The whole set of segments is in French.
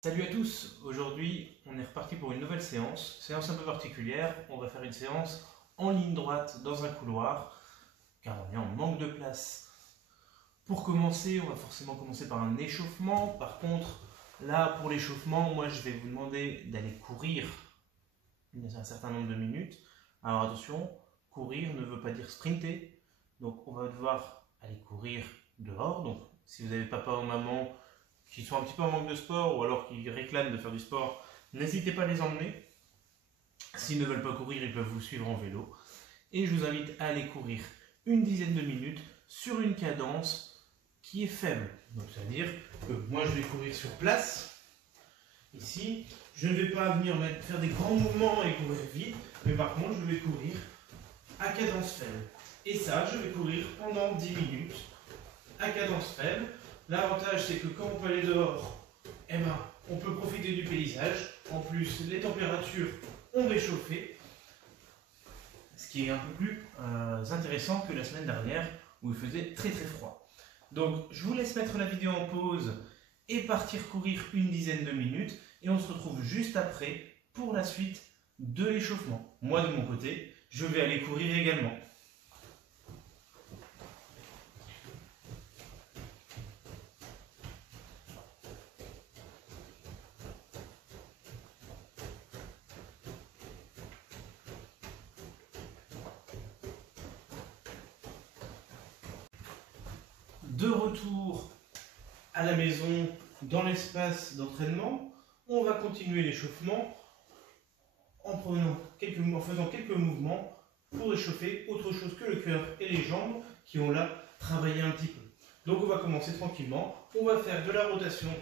Salut à tous, aujourd'hui on est reparti pour une nouvelle séance un peu particulière. On va faire une séance en ligne droite dans un couloir car on est en manque de place. Pour commencer, on va forcément commencer par un échauffement. Par contre, là pour l'échauffement, moi je vais vous demander d'aller courir un certain nombre de minutes. Alors attention, courir ne veut pas dire sprinter, donc on va devoir aller courir dehors. Donc si vous avez papa ou maman qui sont un petit peu en manque de sport ou alors qui réclament de faire du sport, n'hésitez pas à les emmener. S'ils ne veulent pas courir, ils peuvent vous suivre en vélo. Et je vous invite à aller courir une dizaine de minutes sur une cadence qui est faible. Donc ça veut dire que moi je vais courir sur place. Ici, je ne vais pas venir faire des grands mouvements et courir vite, mais par contre je vais courir à cadence faible. Et ça, je vais courir pendant 10 minutes à cadence faible. L'avantage, c'est que quand on peut aller dehors, on peut profiter du paysage. En plus, les températures ont réchauffé, ce qui est un peu plus intéressant que la semaine dernière où il faisait très très froid. Donc, je vous laisse mettre la vidéo en pause et partir courir une dizaine de minutes. Et on se retrouve juste après pour la suite de l'échauffement. Moi, de mon côté, je vais aller courir également. De retour à la maison, dans l'espace d'entraînement, on va continuer l'échauffement en faisant quelques mouvements pour échauffer autre chose que le cœur et les jambes qui ont là travaillé un petit peu. Donc on va commencer tranquillement. On va faire de la rotation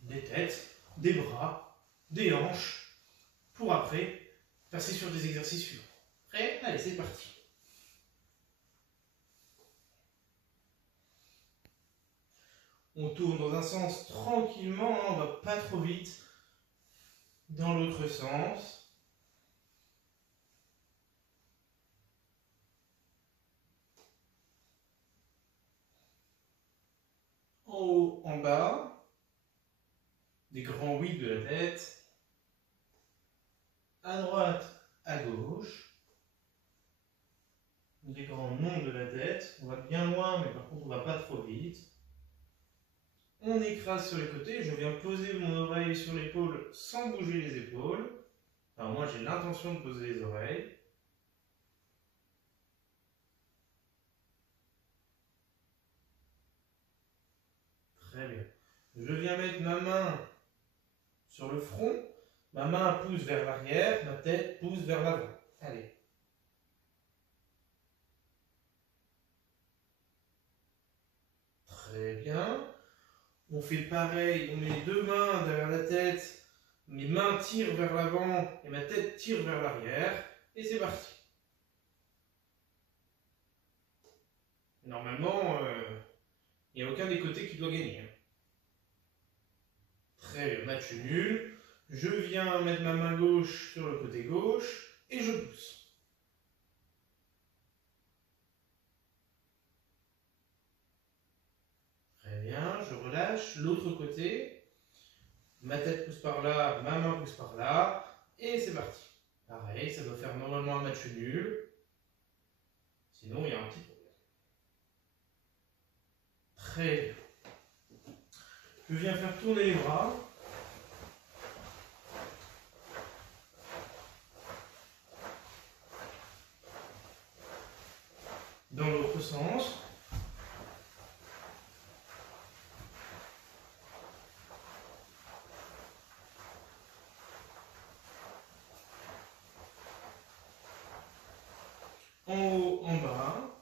des têtes, des bras, des hanches, pour après passer sur des exercices suivants. Prêt? Allez, c'est parti. On tourne dans un sens tranquillement, on ne va pas trop vite. Dans l'autre sens. En haut, en bas. Des grands oui de la tête. À droite, à gauche. Des grands non de la tête. On va bien loin, mais par contre on ne va pas trop vite. On écrase sur les côtés, je viens poser mon oreille sur l'épaule sans bouger les épaules. Alors moi j'ai l'intention de poser les oreilles. Très bien. Je viens mettre ma main sur le front, ma main pousse vers l'arrière, ma tête pousse vers l'avant. Allez. Très bien. On fait pareil, on met les deux mains derrière la tête, mes mains tirent vers l'avant et ma tête tire vers l'arrière. Et c'est parti. Normalement, il n'y a aucun des côtés qui doit gagner. Très bien, match nul. Je viens mettre ma main gauche sur le côté gauche et je pousse. Très bien, je relâche. L'autre côté. Ma tête pousse par là, ma main pousse par là. Et c'est parti. Pareil, ça doit faire normalement un match nul. Sinon, il y a un petit problème. Très bien. Je viens faire tourner les bras. Dans l'autre sens. En haut, en bas.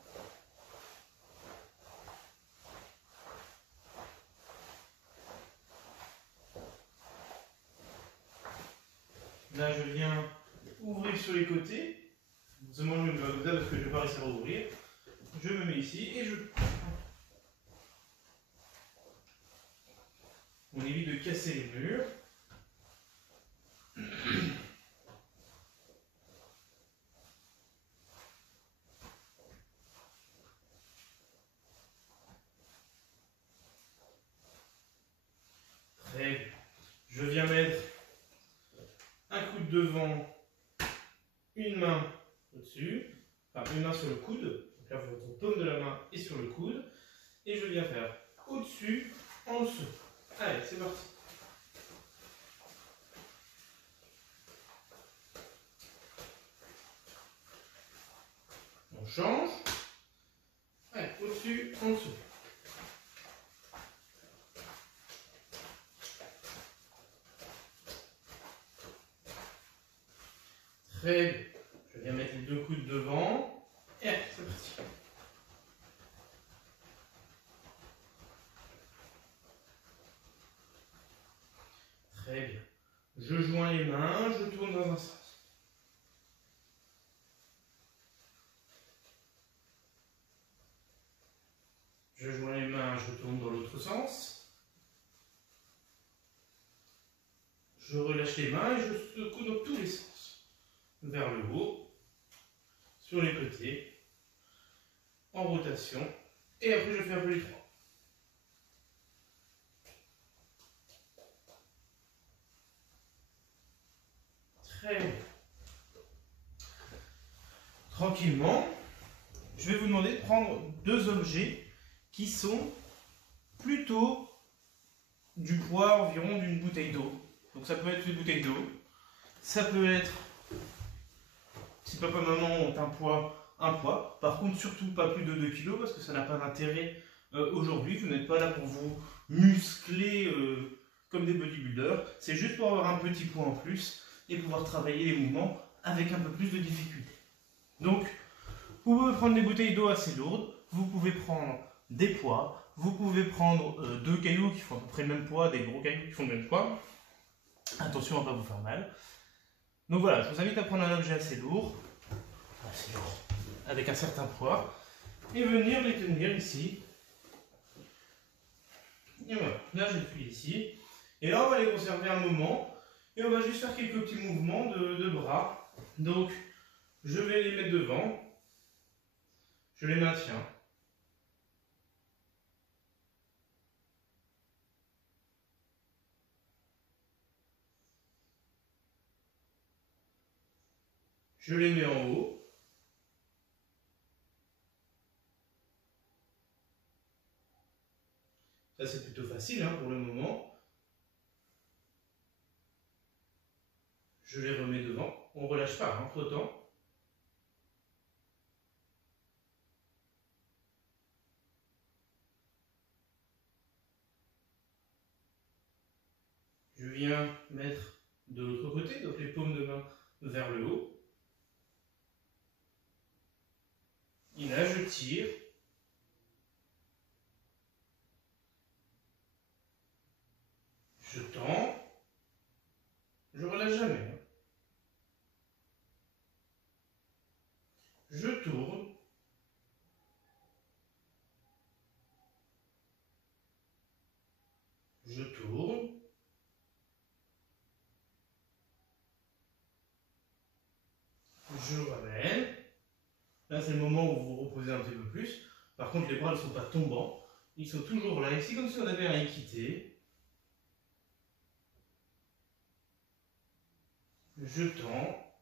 Là, je viens ouvrir sur les côtés. Seulement, je me mets comme ça parce que je ne vais pas réussir à ouvrir. Je me mets ici et je... On évite de casser les murs. Très bien. devant, une main au-dessus, enfin une main sur le coude, donc là votre paume de la main est sur le coude, et je viens faire au-dessus, en dessous. Allez, c'est parti. On change. Allez, au-dessus, en dessous. Très bien. Je viens mettre les deux coudes devant. Et allez, c'est parti. Très bien. Je joins les mains, je tourne dans un sens. Je joins les mains, je tourne dans l'autre sens. Je relâche les mains et je secoue dans tous les sens. Vers le haut, sur les côtés, en rotation. Et après je fais un peu les trois. Très bien. Tranquillement, je vais vous demander de prendre deux objets qui sont plutôt du poids environ d'une bouteille d'eau. Donc ça peut être une bouteille d'eau, ça peut être, si papa et maman ont un poids. Par contre, surtout pas plus de 2 kg parce que ça n'a pas d'intérêt aujourd'hui. Vous n'êtes pas là pour vous muscler comme des bodybuilders. C'est juste pour avoir un petit poids en plus et pouvoir travailler les mouvements avec un peu plus de difficulté. Donc, vous pouvez prendre des bouteilles d'eau assez lourdes, vous pouvez prendre des poids, vous pouvez prendre deux cailloux qui font à peu près le même poids, des gros cailloux qui font le même poids. Attention à ne pas vous faire mal. Donc voilà, je vous invite à prendre un objet assez lourd, avec un certain poids, et venir les tenir ici. Et voilà, là je suis ici. Et là on va les conserver un moment, et on va juste faire quelques petits mouvements de bras. Donc, je vais les mettre devant, je les maintiens. Je les mets en haut. Ça c'est plutôt facile hein, pour le moment. Je les remets devant. On ne relâche pas entre temps. Je viens mettre de l'autre côté, donc les paumes de main vers le haut. Et là je tire. Je tends. Je relâche jamais. Je tourne. Je tourne. Je ramène. Là, c'est le moment où vous vous reposez un petit peu plus. Par contre, les bras ne sont pas tombants. Ils sont toujours là. C'est comme si on avait un équité. Je tends.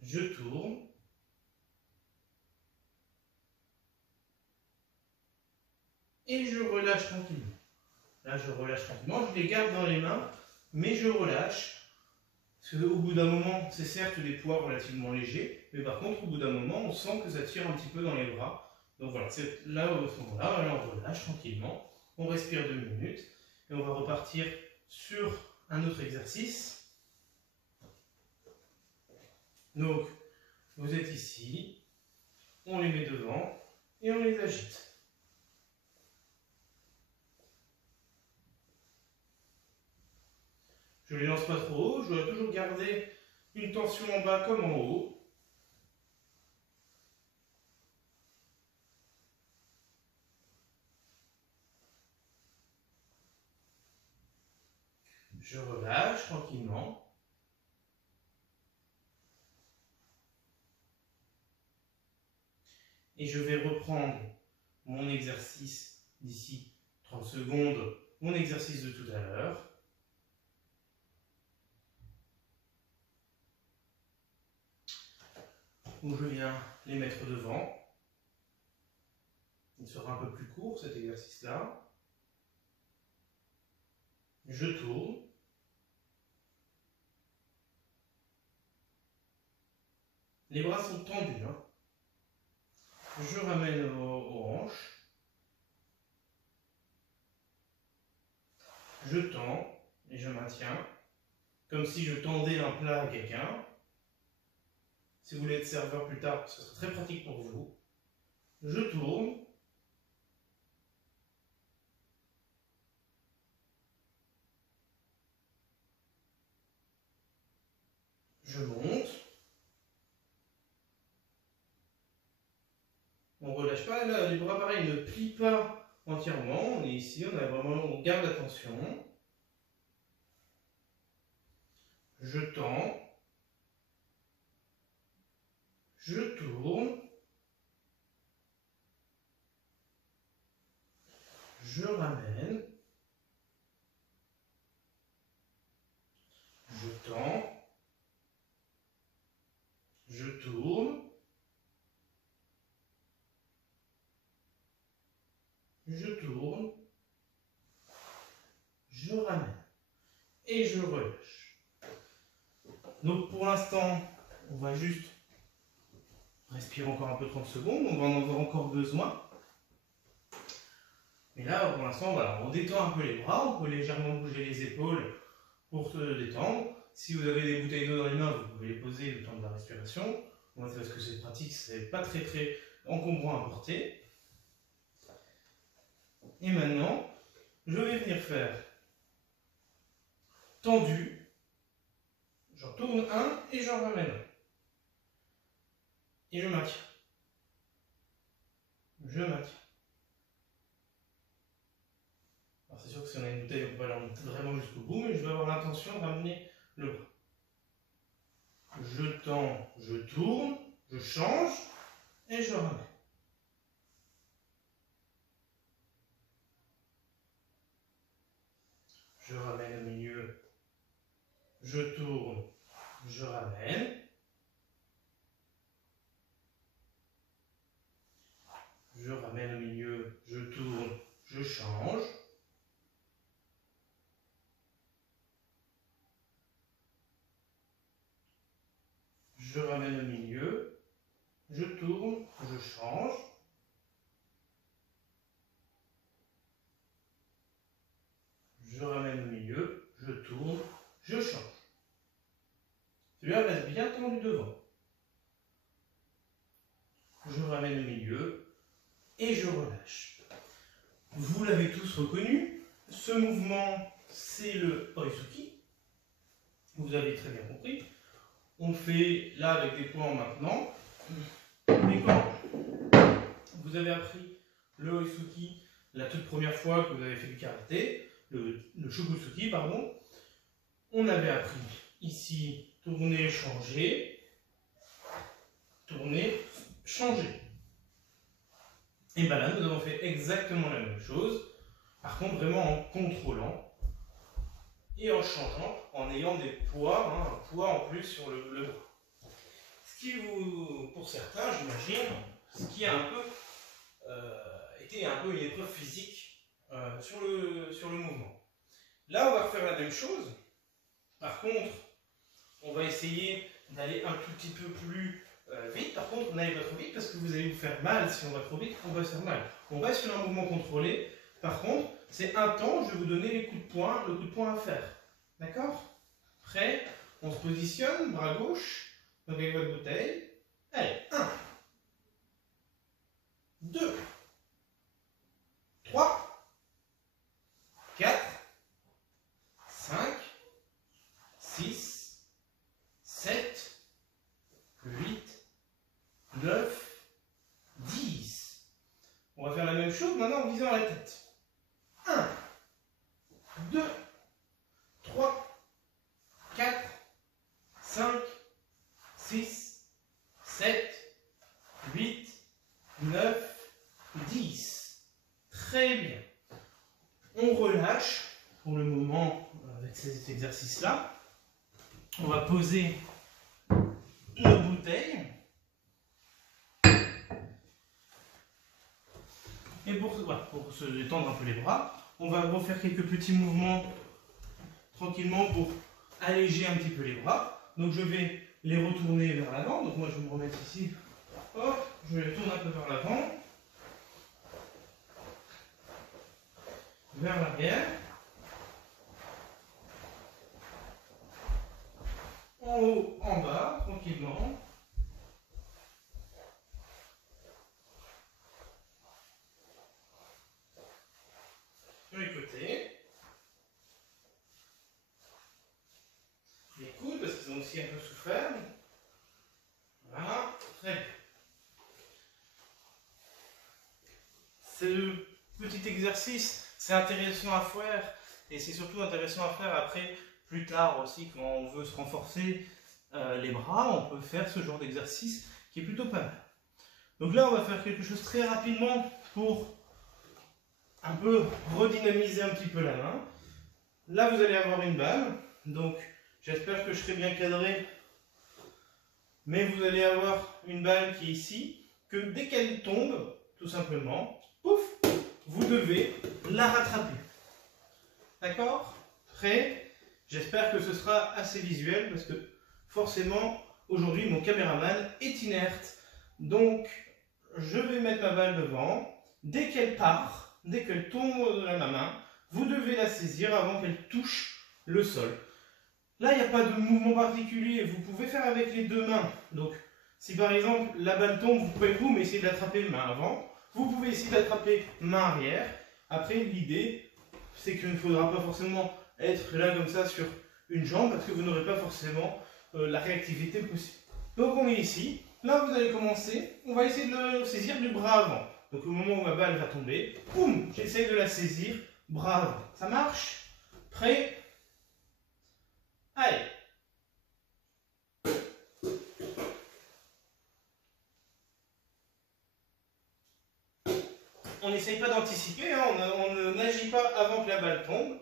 Je tourne. Et je relâche tranquillement. Là, je relâche tranquillement. Je les garde dans les mains, mais je relâche. Parce qu'au bout d'un moment, c'est certes des poids relativement légers, mais par contre, au bout d'un moment, on sent que ça tire un petit peu dans les bras. Donc voilà, c'est là, à ce moment-là, on relâche tranquillement. On respire 2 minutes. Et on va repartir sur un autre exercice. Donc, vous êtes ici. On les met devant et on les agite. Je ne les lance pas trop haut, je dois toujours garder une tension en bas comme en haut. Je relâche tranquillement. Et je vais reprendre mon exercice d'ici 30 secondes mon exercice de tout à l'heure. Où je viens les mettre devant. Il sera un peu plus court cet exercice-là. Je tourne. Les bras sont tendus. Hein. Je ramène aux hanches. Je tends et je maintiens. Comme si je tendais un plat à quelqu'un. Si vous voulez être serveur plus tard, ce sera très pratique pour vous. Je tourne. Je monte. On ne relâche pas. Là, les bras pareil ne plient pas entièrement. On est ici, on garde la tension. Je tends. Je tourne. Je ramène. Je tends. Je tourne. Je tourne. Je ramène. Et je relâche. Donc pour l'instant, on va juste respirer encore un peu 30 secondes. On va en avoir encore besoin. Mais là, pour l'instant, voilà, on détend un peu les bras. On peut légèrement bouger les épaules pour se détendre. Si vous avez des bouteilles d'eau dans les mains, vous pouvez les poser le temps de la respiration. Moi, c'est parce que c'est pratique, c'est pas très encombrant à porter. Et maintenant, je vais venir faire tendu. J'en tourne un et j'en ramène un. Et je maintiens. Je maintiens. Alors c'est sûr que si on a une bouteille, on peut aller vraiment jusqu'au bout, mais je vais avoir l'intention de ramener le bras. Je tends, je tourne, je change et je ramène. Je ramène au milieu, je tourne, je ramène. Je ramène au milieu, je tourne, je change. Je ramène au milieu, je tourne, je change. Je ramène au milieu, je tourne, je change. Celui-là reste bien tendu devant. Je ramène au milieu et je relâche. Vous l'avez tous reconnu, ce mouvement, c'est le Oisuki. Vous avez très bien compris. On le fait là avec des points maintenant. Mais quand vous avez appris le Oisuki la toute première fois que vous avez fait du karaté, le Shokusuki, pardon, on avait appris ici tourner, changer, tourner, changer. Et bien là, nous avons fait exactement la même chose, par contre vraiment en contrôlant et en changeant, en ayant des poids, hein, un poids en plus sur le bras. Ce qui vous, pour certains, j'imagine, ce qui a un peu été un peu une épreuve physique sur le mouvement. Là, on va refaire la même chose. Par contre, on va essayer d'aller un tout petit peu plus vite. Par contre, n'allez pas trop vite parce que vous allez vous faire mal. Si on va trop vite, on va se faire mal. On va sur un mouvement contrôlé. Par contre, c'est un temps, je vais vous donner les coups de poing, le coup de poing à faire. D'accord? Prêt? On se positionne, bras gauche, donc avec votre bouteille. Allez, 1, 2, 3, 4, 5, 6, 7, 8, 9, 10. On va faire la même chose maintenant en visant la tête. 1, 2, 3, 4, 5, 6, 7, 8, 9, 10. Très bien. On relâche pour le moment avec cet exercice-là. On va poser nos bouteilles. Et pour se détendre un peu les bras, on va refaire quelques petits mouvements tranquillement pour alléger un petit peu les bras. Donc je vais les retourner vers l'avant. Donc moi je vais me remettre ici. Hop, je les tourne un peu vers l'avant. Vers l'arrière. En haut, en bas, tranquillement. Sur les côtés. Les coudes, parce qu'ils ont aussi un peu souffert. Voilà, très bien. Ce petit exercice, c'est intéressant à faire et c'est surtout intéressant à faire après, plus tard aussi, quand on veut se renforcer les bras, on peut faire ce genre d'exercice qui est plutôt pas mal. Donc là, on va faire quelque chose très rapidement pour un peu redynamiser un petit peu la main. Là, vous allez avoir une balle, donc j'espère que je serai bien cadré, mais vous allez avoir une balle qui est ici, que dès qu'elle tombe, tout simplement, pouf, vous devez la rattraper. D'accord? Prêt? J'espère que ce sera assez visuel parce que forcément, aujourd'hui, mon caméraman est inerte. Donc, je vais mettre ma balle devant. Dès qu'elle part, dès qu'elle tombe de ma main, vous devez la saisir avant qu'elle touche le sol. Là, il n'y a pas de mouvement particulier. Vous pouvez faire avec les deux mains. Donc, si par exemple la balle tombe, vous pouvez essayer de l'attraper main avant. Vous pouvez essayer d'attraper main arrière. Après, l'idée, c'est qu'il ne faudra pas forcément être là comme ça sur une jambe parce que vous n'aurez pas forcément la réactivité possible. Donc on est ici. Là, vous allez commencer. On va essayer de le saisir du bras avant. Donc au moment où ma balle va tomber, boum, j'essaye de la saisir bras avant. Ça marche? Prêt? Allez. On n'essaye pas d'anticiper, hein, on n'agit pas avant que la balle tombe.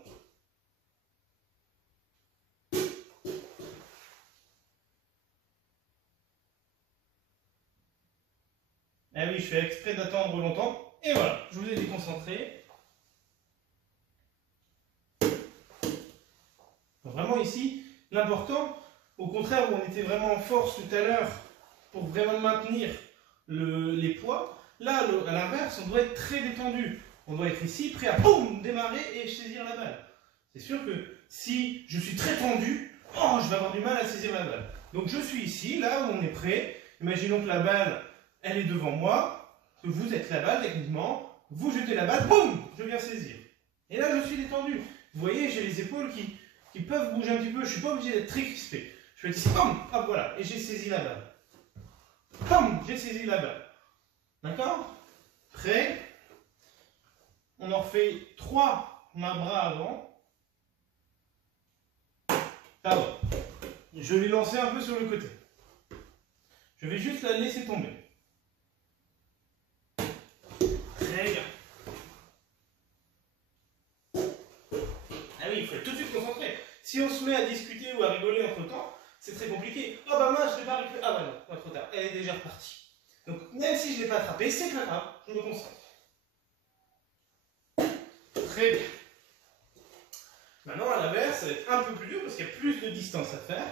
Ah oui, je fais exprès d'attendre longtemps. Et voilà, je vous ai déconcentré. Donc vraiment ici, l'important, au contraire où on était vraiment en force tout à l'heure pour vraiment maintenir les poids, là, à l'inverse, on doit être très détendu. On doit être ici, prêt à boum, démarrer et saisir la balle. C'est sûr que si je suis très tendu, oh, je vais avoir du mal à saisir la balle. Donc je suis ici, là où on est prêt. Imaginons que la balle, elle est devant moi, que vous êtes la balle techniquement, vous jetez la balle, boum, je viens saisir. Et là, je suis détendu. Vous voyez, j'ai les épaules qui peuvent bouger un petit peu, je ne suis pas obligé d'être très crispé. Je fais ici, boum, hop, voilà, et j'ai saisi la balle. Boum, j'ai saisi la balle. D'accord? Prêt? On en refait 3 mains bras avant. Pardon. Je vais lancer un peu sur le côté. Je vais juste la laisser tomber. Très bien. Ah oui, il faut être tout de suite concentré. Si on se met à discuter ou à rigoler entre temps, c'est très compliqué. Oh bah mince, je l'ai pas récupéré. Ah bah non, pas trop tard. Elle est déjà repartie. Donc même si je ne l'ai pas attrapée, c'est pas grave, je me concentre. Très bien. Maintenant, à l'inverse, ça va être un peu plus dur parce qu'il y a plus de distance à faire.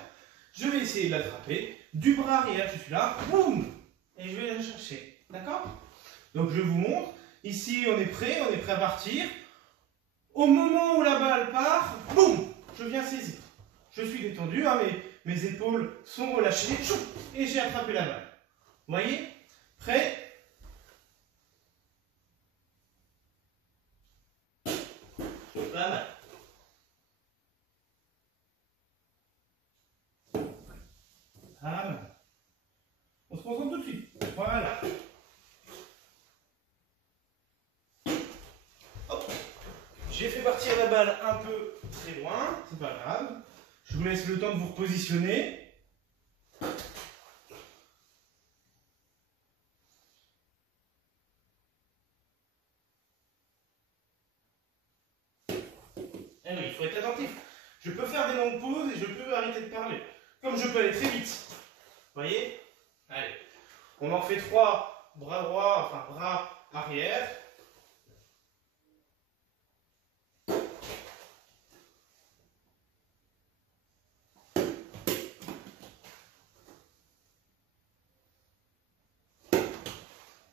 Je vais essayer de l'attraper. Du bras arrière, je suis là, boum, et je vais la chercher. D'accord? Donc je vous montre. Ici, on est prêt à partir. Au moment où la balle part, boum, je viens saisir. Je suis détendu, hein, mes épaules sont relâchées, et j'ai attrapé la balle. Vous voyez? Prêt? Pas mal. Pas mal. On se concentre tout de suite. Voilà. Hop. J'ai fait partir la balle un peu très loin, c'est pas grave. Je vous laisse le temps de vous repositionner. Eh oui, il faut être attentif. Je peux faire des longues pauses et je peux arrêter de parler. Comme je peux aller très vite. Vous voyez? Allez. On en fait 3, bras droit, enfin bras arrière.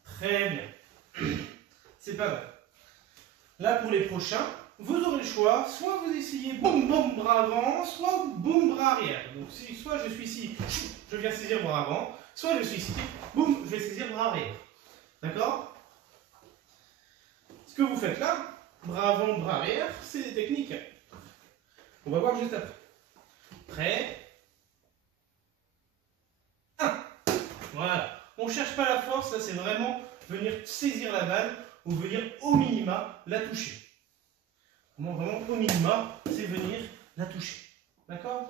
Très bien. C'est pas mal. Là, pour les prochains, vous aurez le choix. Soit vous essayez boum, boum, bras avant, soit boum, bras arrière. Donc, soit je suis ici, je viens saisir bras avant, soit je suis ici, boum, je vais saisir bras arrière. D'accord? Ce que vous faites là, bras avant, bras arrière, c'est des techniques. On va voir juste après. Prêt? 1. Voilà. On ne cherche pas la force, ça c'est vraiment venir saisir la balle ou venir au minima la toucher. Vraiment au minima, c'est venir la toucher. D'accord?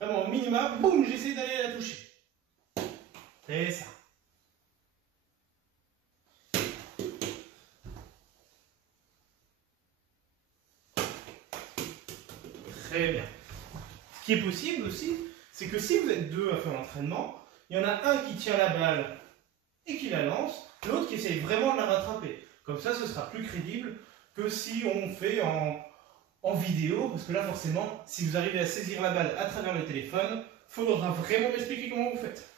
Vraiment au minima, boum, j'essaie d'aller la toucher. C'est ça. Très bien. Ce qui est possible aussi, c'est que si vous êtes deux à faire l'entraînement, il y en a un qui tient la balle et qui la lance, l'autre qui essaye vraiment de la rattraper. Comme ça, ce sera plus crédible que si on fait en vidéo, parce que là, forcément, si vous arrivez à saisir la balle à travers le téléphone, il faudra vraiment m'expliquer comment vous faites.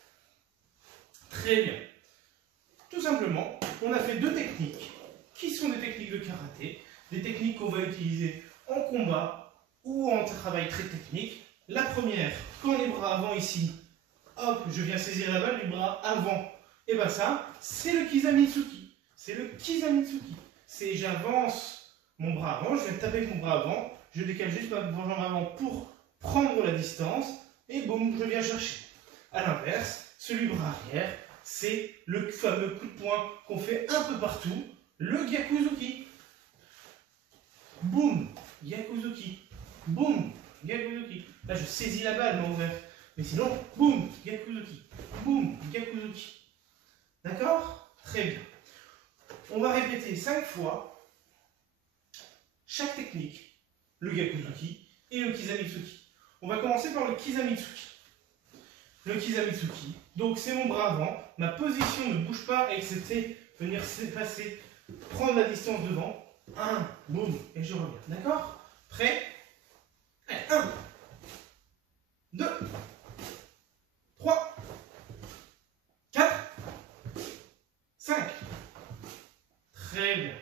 Très bien. Tout simplement, on a fait 2 techniques qui sont des techniques de karaté, des techniques qu'on va utiliser en combat ou en travail très technique. La première, quand les bras avant ici, hop, je viens saisir la balle du bras avant. Et bien ça, c'est le Kizamitsuki. C'est le Kizamitsuki. C'est j'avance mon bras avant, je viens taper avec mon bras avant, je décale juste ma jambe avant pour prendre la distance, et boum, je viens chercher. A l'inverse, celui bras arrière, c'est le fameux coup de poing qu'on fait un peu partout, le Gyakuzuki. Boum, Gyakuzuki. Boum, Gyakuzuki. Là, je saisis la balle, mon frère. Mais sinon, boum, Gyakuzuki. Boum, Gyakuzuki. D'accord? Très bien. On va répéter 5 fois chaque technique. Le Gyakuzuki et le Kizamitsuki. On va commencer par le Kizamitsuki. Le Kizamitsuki. Donc, c'est mon bras avant. Ma position ne bouge pas, excepté venir passer, prendre la distance devant. 1, boum, et je reviens. D'accord? Prêt? Allez, 1, 2, 3, 4, 5. Très bien.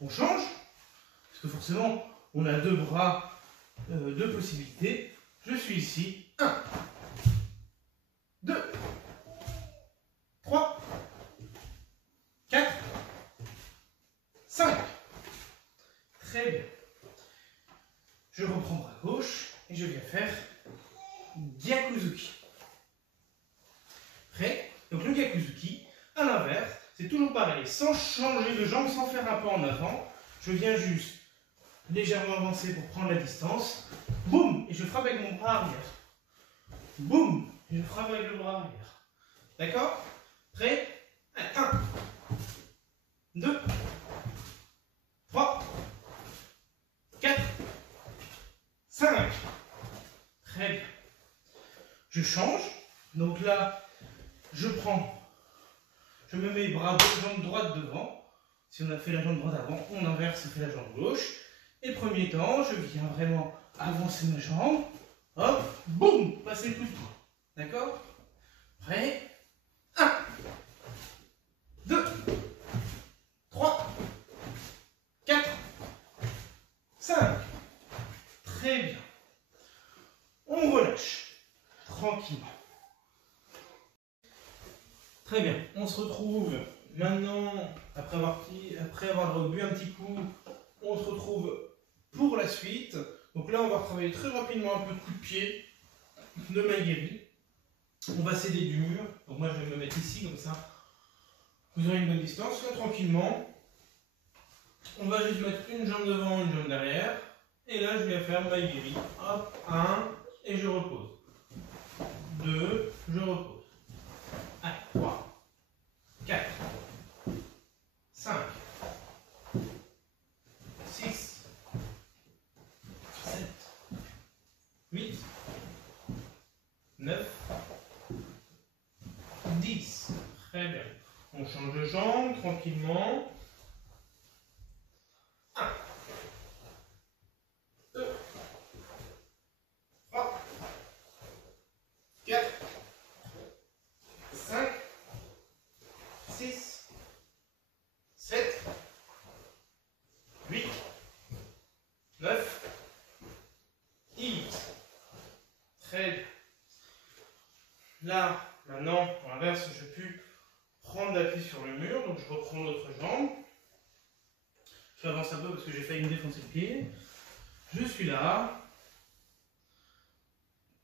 On change, parce que forcément, on a 2 bras, 2 possibilités. Je suis ici. 1, 2, 3, 4, 5. Très bien. Je reprends bras gauche et je viens faire Gyakuzuki. Prêt? Donc le Gyakuzuki, à l'inverse, c'est toujours pareil. Sans changer de jambe, sans faire un pas en avant, je viens juste légèrement avancer pour prendre la distance. Boum! Et je frappe avec mon bras arrière. Boum! Et je frappe avec le bras arrière. D'accord? Prêt? Allez, 1, 2, 3, 4, 5. Très bien. Je change. Donc là, je me mets bras jambe droite devant. Si on a fait la jambe droite avant, on inverse et fait la jambe gauche. Et premier temps, je viens vraiment avancer ma jambe. Hop, boum, passer le coup de poing. D'accord? Prêt? 1, 2, 3, 4, 5. Très bien. On relâche. Tranquillement. Très bien. On se retrouve maintenant, après avoir bu un petit coup, on se retrouve pour la suite. Donc là, on va retravailler très rapidement un peu de coup de pied de Maigiri. On va s'aider du mur. Donc moi, je vais me mettre ici, comme ça. Vous aurez une bonne distance. Là, tranquillement. On va juste mettre une jambe devant, une jambe derrière. Et là, je vais faire Maigiri. Hop, 1, et je repose. 2, je repose. change de jambe tranquillement. 1, 2, 3, 4, 5, 6, 7, 8, 9, 10. Très bien. Là, maintenant, à l'inverse, je peux prendre l'appui sur le mur, donc je reprends l'autre jambe. Je avance un peu parce que j'ai failli me défoncer le pied. Je suis là.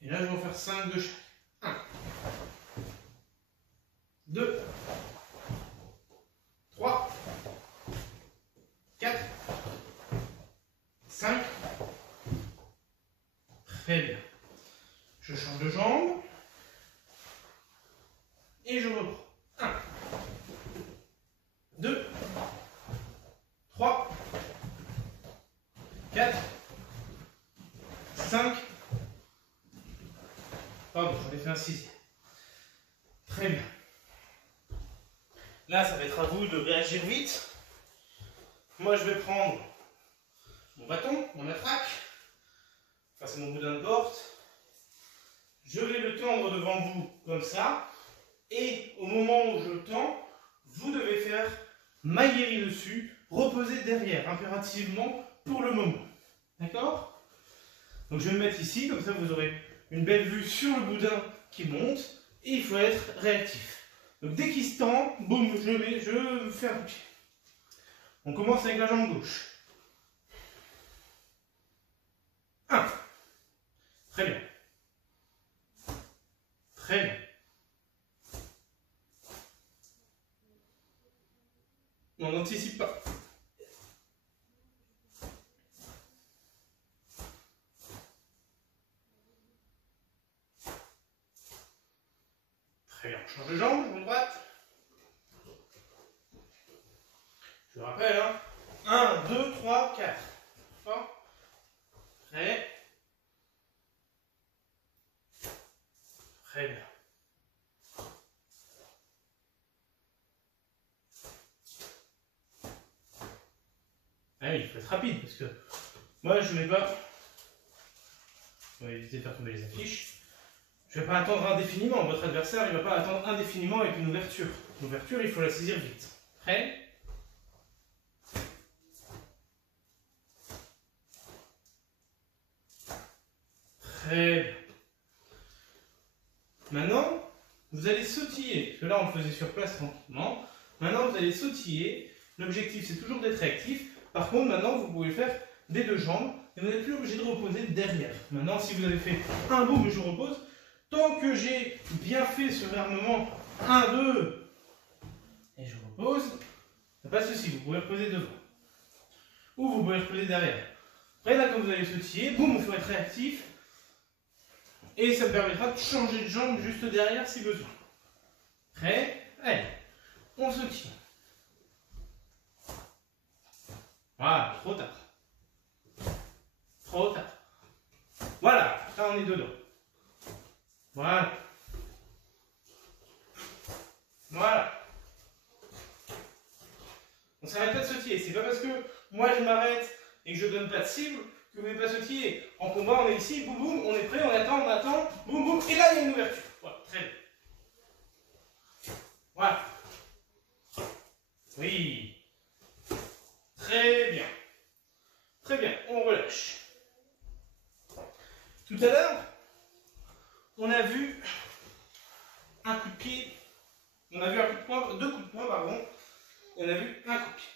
Et là, je vais en faire 5 de chaque. 1, 2, 3, 4, 5. Très bien. Je change de jambe. Et je reprends. 1, 2, 3, 4, 5. Pardon, j'en ai fait un 6e. Très bien. Là, ça va être à vous de réagir vite. Moi, je vais prendre mon bâton, mon matraque. Enfin, c'est mon boudin de porte. Je vais le tendre devant vous comme ça. Et au moment où je le tends, vous devez faire maillerie dessus, reposer derrière, impérativement, pour le moment. D'accord? Donc je vais me mettre ici, comme ça vous aurez une belle vue sur le boudin qui monte, et il faut être réactif. Donc dès qu'il se tend, boum, je fais un pied. On commence avec la jambe gauche. 1. Très bien. Très bien. On n'anticipe pas. Très bien. On change de jambe, jambe droite. Je rappelle, hein. 1, 2, 3, 4. Fort. Prêt. Très bien. Ah oui, il faut être rapide parce que moi je ne vais pas. On va éviter de faire tomber les affiches. Je ne vais pas attendre indéfiniment. Votre adversaire il ne va pas attendre indéfiniment avec une ouverture. L'ouverture, il faut la saisir vite. Prêt? Très bien. Maintenant, vous allez sautiller. Parce que là, on le faisait sur place tranquillement. Maintenant, vous allez sautiller. L'objectif, c'est toujours d'être réactif. Par contre, maintenant, vous pouvez faire des deux jambes. Et vous n'êtes plus obligé de reposer derrière. Maintenant, si vous avez fait un bout, mais je repose. Tant que j'ai bien fait ce réarmement, 1, 2, et je repose, il n'y a pas de souci, vous pouvez reposer devant. Ou vous pouvez reposer derrière. Après, là, quand vous allez sautiller, boum, il faut être réactif. Et ça me permettra de changer de jambe juste derrière si besoin. Prêt? Allez, on sautille. Voilà, trop tard. Trop tard. Voilà, là on est dedans. Voilà. Voilà. On ne s'arrête pas de sautiller. C'est pas parce que moi je m'arrête et que je donne pas de cible que vous ne pouvez pas sautiller. En combat, on est ici, boum boum, on est prêt, on attend, boum boum, et là il y a une ouverture. Voilà, très bien. Voilà. Oui. Très bien. Très bien, on relâche. Tout à l'heure, on a vu un coup de pied, on a vu un coup de poing, deux coups de poing, pardon, et on a vu un coup de pied.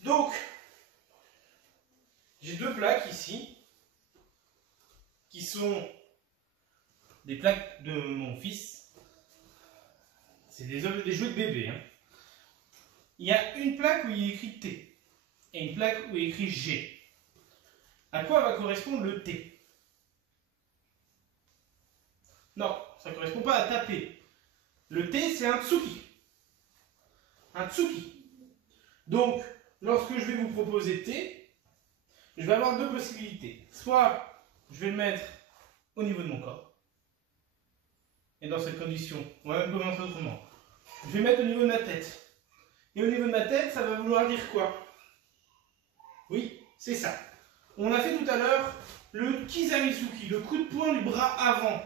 Donc, j'ai deux plaques ici, qui sont des plaques de mon fils. C'est des jouets de bébé. Hein. Il y a une plaque où il est écrit T, et une plaque où il est écrit G. À quoi va correspondre le T? Non, ça ne correspond pas à taper. Le T, c'est un tsuki. Un tsuki. Donc, lorsque je vais vous proposer T, je vais avoir deux possibilités. Soit, je vais le mettre au niveau de mon corps. Et dans cette condition, on va même commencer autrement. je vais mettre au niveau de ma tête. Et au niveau de ma tête, ça va vouloir dire quoi? Oui, c'est ça. On a fait tout à l'heure le Kizamizuki, le coup de poing du bras avant,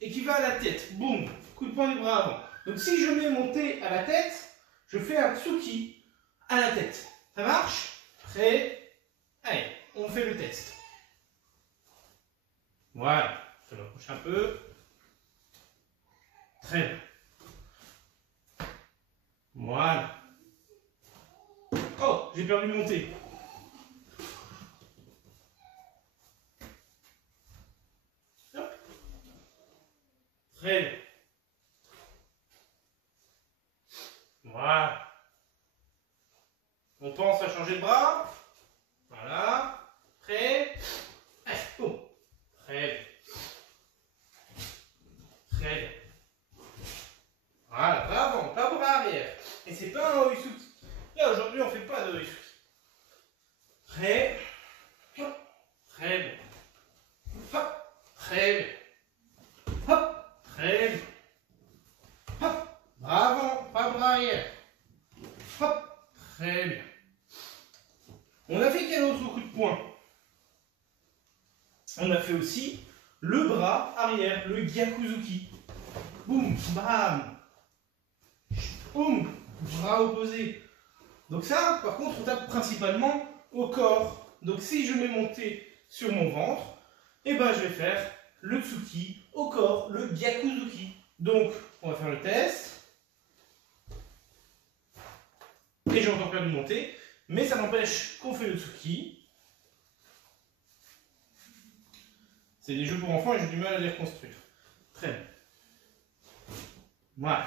et qui va à la tête. Boum, coup de poing du bras avant. Donc si je mets mon thé à la tête, je fais un Tsuki à la tête. Ça marche? Prêt? Allez, on fait le test. Voilà, je le rapproche un peu. Très bien. Voilà. Oh, j'ai perdu mon thé. Hop. Très bien. Voilà. On pense à changer de bras. Voilà. Prêt? Allez, boum. Très bien. Très bien. Voilà, pas avant, pas bras arrière. Et c'est pas un Oisuki. Là, aujourd'hui, on ne fait pas de Oisuki. Prêt? Très bien. Hop. Très bien. Hop. Très bien. Hop. Bras avant, pas bras arrière. Hop. Très bien. On a fait quel autre coup de poing? On a fait aussi le bras arrière, le Gyakuzuki. Boum, bam. Boum, bras opposé. Donc ça, par contre, on tape principalement au corps. Donc si je mets mon thé sur mon ventre, et ben je vais faire le Tsuki au corps, le Gyakuzuki. Donc, on va faire le test. Et j'ai encore perdu mon thé, mais ça n'empêche qu'on fait le Tsuki. C'est des jeux pour enfants et j'ai du mal à les reconstruire. Très bien. Voilà.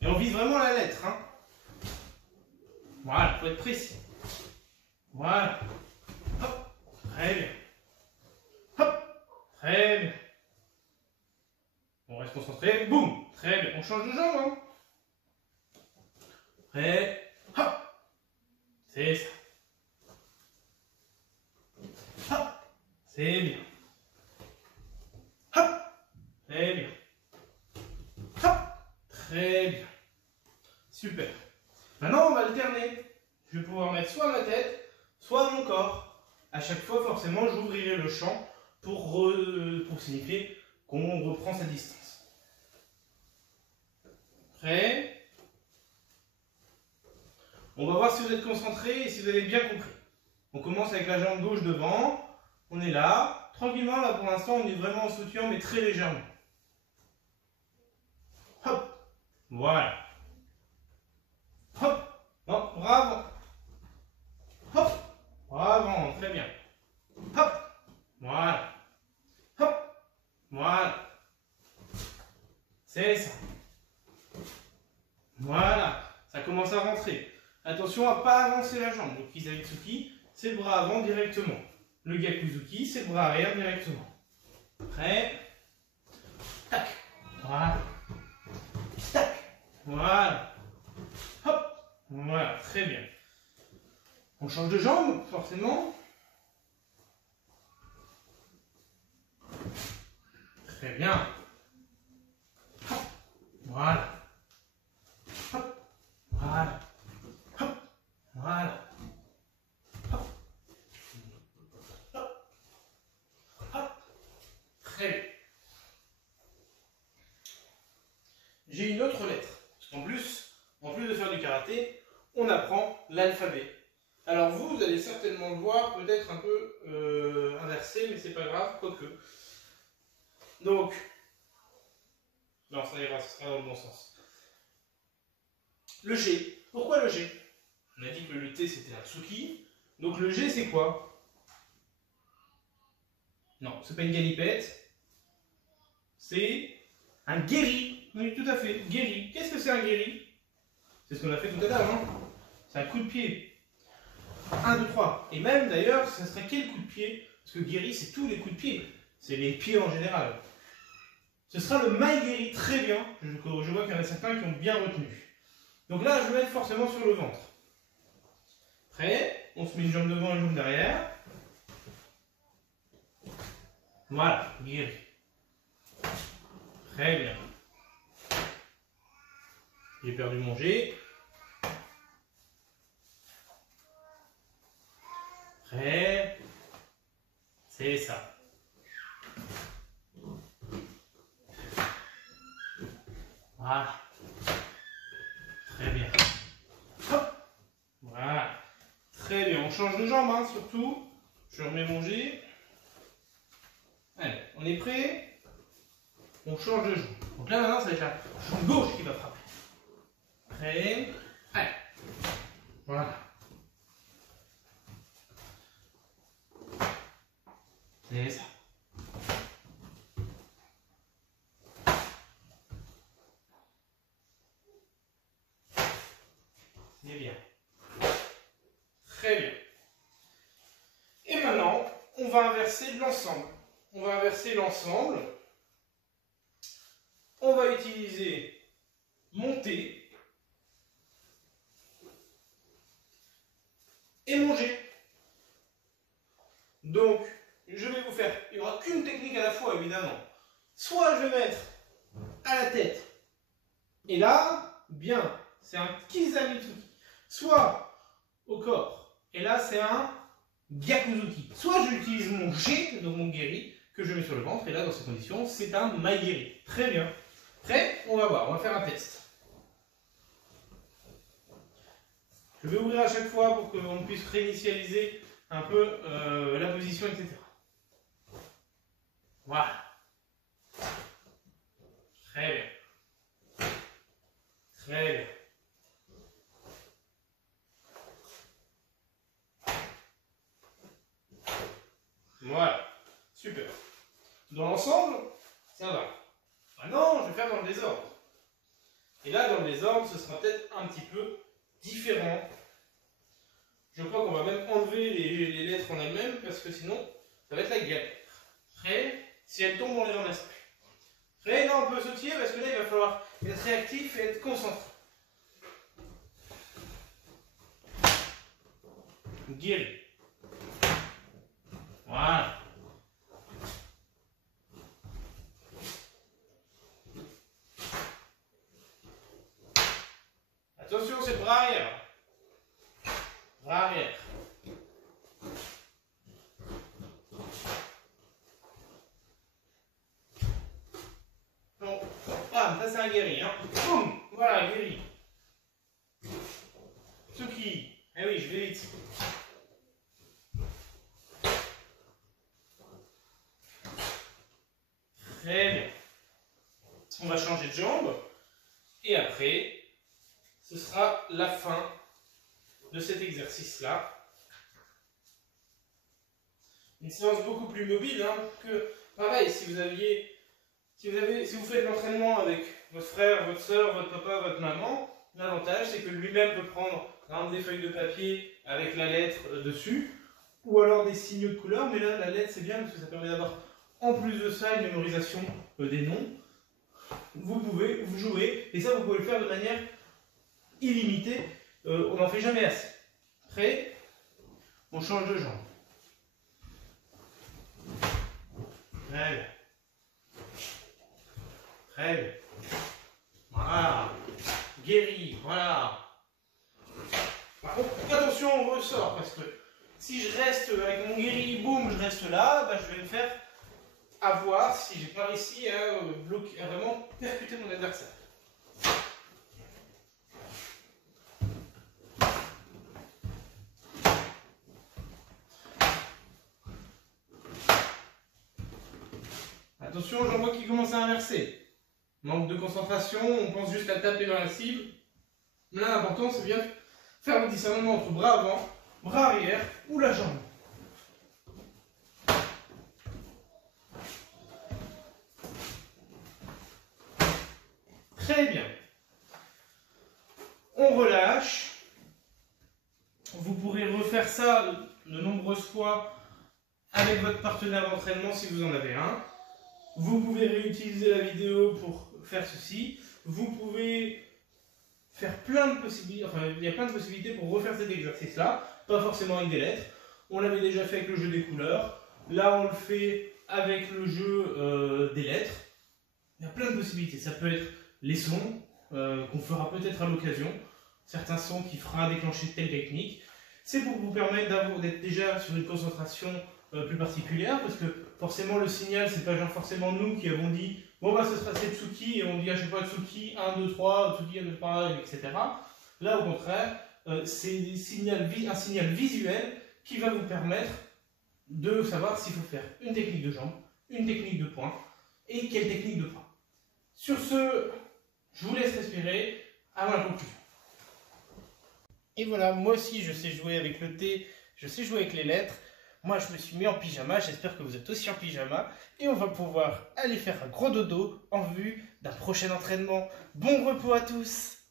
Et on vise vraiment la lettre. Hein. Voilà, il faut être précis. Voilà. Hop. Très bien. Hop. Très bien. On reste concentré. Boum. Très bien. On change de jambe. Hein. Prêt. Hop. C'est ça. Hop. C'est bien. Hop. Très bien. Hop. Très bien. Super. Maintenant, on va alterner. Je vais pouvoir mettre soit ma tête, soit mon corps. À chaque fois, forcément, j'ouvrirai le champ pour signifier qu'on reprend sa distance. Prêt? On va voir si vous êtes concentrés et si vous avez bien compris. On commence avec la jambe gauche devant. On est là. Tranquillement, là pour l'instant, on est vraiment en soutien, mais très légèrement. Hop. Voilà. Hop. Non, bravo. Hop. Bravo, très bien. Hop. Voilà. Hop. Voilà. C'est ça. Voilà. Ça commence à rentrer. Attention à ne pas avancer la jambe. Le Kizamizuki, c'est le bras avant directement. Le Gyakuzuki, c'est le bras arrière directement. Prêt? Tac. Voilà. Tac. Voilà. Hop. Voilà, très bien. On change de jambe, forcément. Très bien. Hop. Voilà. Hop. Voilà. Hop. Voilà. Hop. Hop. Hop. Très bien. J'ai une autre lettre. Parce qu'en plus de faire du karaté, on apprend l'alphabet. Alors vous allez certainement le voir, peut-être un peu inversé, mais c'est pas grave, quoique. Donc, non, ça ira, ce sera dans le bon sens. Le G. Pourquoi le G? On a dit que le T c'était un Tsuki. Donc le G c'est quoi? Non, c'est pas une galipette. C'est un guéri. Oui, tout à fait, guéri. Qu'est-ce que c'est un guéri? C'est ce qu'on a fait tout à l'heure, non? C'est un coup de pied. 1, 2, 3. Et même d'ailleurs, ça serait quel coup de pied? Parce que guéri, c'est tous les coups de pied. C'est les pieds en général. Ce sera le maï-guéri, très bien. Je vois qu'il y en a certains qui ont bien retenu. Donc là, je vais mettre forcément sur le ventre. Prêt? On se met une jambe devant et une jambe derrière. Voilà, guéri. Très bien. J'ai perdu mon G. Prêt. C'est ça. Voilà. Très bien. Hop. Voilà. Très bien. On change de jambe, hein, surtout. Je remets mon G. Allez, on est prêt. On change de jambe. Donc là, maintenant, ça va être la jambe gauche qui va frapper. Prêt. Allez. Voilà. C'est ça. C'est bien. Très bien. Et maintenant, on va inverser l'ensemble. On va inverser l'ensemble. On va utiliser monter et manger. Donc, je vais vous faire, il n'y aura qu'une technique à la fois, évidemment. Soit je vais mettre à la tête, et là, bien, c'est un Kizamitsuki. Soit au corps, et là, c'est un Gyakuzuki. Soit j'utilise mon G, donc mon Geri, que je mets sur le ventre, et là, dans ces conditions, c'est un Maigeri. Très bien. Prêt? On va voir, on va faire un test. Je vais ouvrir à chaque fois pour qu'on puisse réinitialiser un peu la position, etc. Voilà. Très bien. Très bien. Voilà. Super. Dans l'ensemble, ça va. Maintenant, je vais faire dans le désordre. Et là, dans le désordre, ce sera peut-être un petit peu différent. Je crois qu'on va même enlever les lettres en elles-mêmes parce que sinon, ça va être la galère. Prêt? Si elles tombent, on les ramasse plus. Prêt? Là, on peut sautiller parce que là, il va falloir être réactif et être concentré. Guéri. Voilà. Attention, c'est le bras arrière. Bras arrière. Bon, bam, ça c'est un guéri. Hein. Boum, voilà, guéri. Tsuki. Eh oui, je vais vite. Très bien. On va changer de jambe. Et après, ce sera la fin de cet exercice-là. Une séance beaucoup plus mobile, hein, que pareil, si vous faites de l'entraînement avec votre frère, votre soeur, votre papa, votre maman, l'avantage c'est que lui-même peut prendre des feuilles de papier avec la lettre dessus, ou alors des signaux de couleur, mais là la lettre c'est bien parce que ça permet d'avoir en plus de ça une mémorisation des noms. Vous pouvez vous jouer, et ça vous pouvez le faire de manière illimitée, on n'en fait jamais assez. Prêt? On change de jambe. Très bien. Très bien. Voilà. Guéri. Voilà. Par contre, attention, on ressort. Parce que si je reste avec mon guéri, boum, je reste là, bah, je vais me faire avoir si j'ai pas réussi à bloquer, à vraiment percuter mon adversaire. Attention, j'en vois qui commence à inverser. Manque de concentration, on pense juste à taper dans la cible. Là, l'important, c'est bien faire le discernement entre bras avant, bras arrière ou la jambe. Très bien. On relâche. Vous pourrez refaire ça de nombreuses fois avec votre partenaire d'entraînement si vous en avez un. Vous pouvez réutiliser la vidéo pour faire ceci. Vous pouvez faire plein de possibilités, enfin il y a plein de possibilités pour refaire cet exercice-là, pas forcément avec des lettres. On l'avait déjà fait avec le jeu des couleurs. Là, on le fait avec le jeu des lettres. Il y a plein de possibilités. Ça peut être les sons, qu'on fera peut-être à l'occasion, certains sons qui fera déclencher telle technique. C'est pour vous permettre d'être déjà sur une concentration plus particulière, parce que forcément le signal, c'est pas genre forcément nous qui avons dit bon bah ce sera Setsuki et on dit à chaque fois Tsuki 1, 2, 3, Tsuki 1, 2, 3, etc. Là au contraire, c'est un signal visuel qui va vous permettre de savoir s'il faut faire une technique de jambe, une technique de poing et quelle technique de bras. Sur ce, je vous laisse respirer avant la conclusion. Et voilà, moi aussi je sais jouer avec le T, je sais jouer avec les lettres. Moi je me suis mis en pyjama, j'espère que vous êtes aussi en pyjama. Et on va pouvoir aller faire un gros dodo en vue d'un prochain entraînement. Bon repos à tous!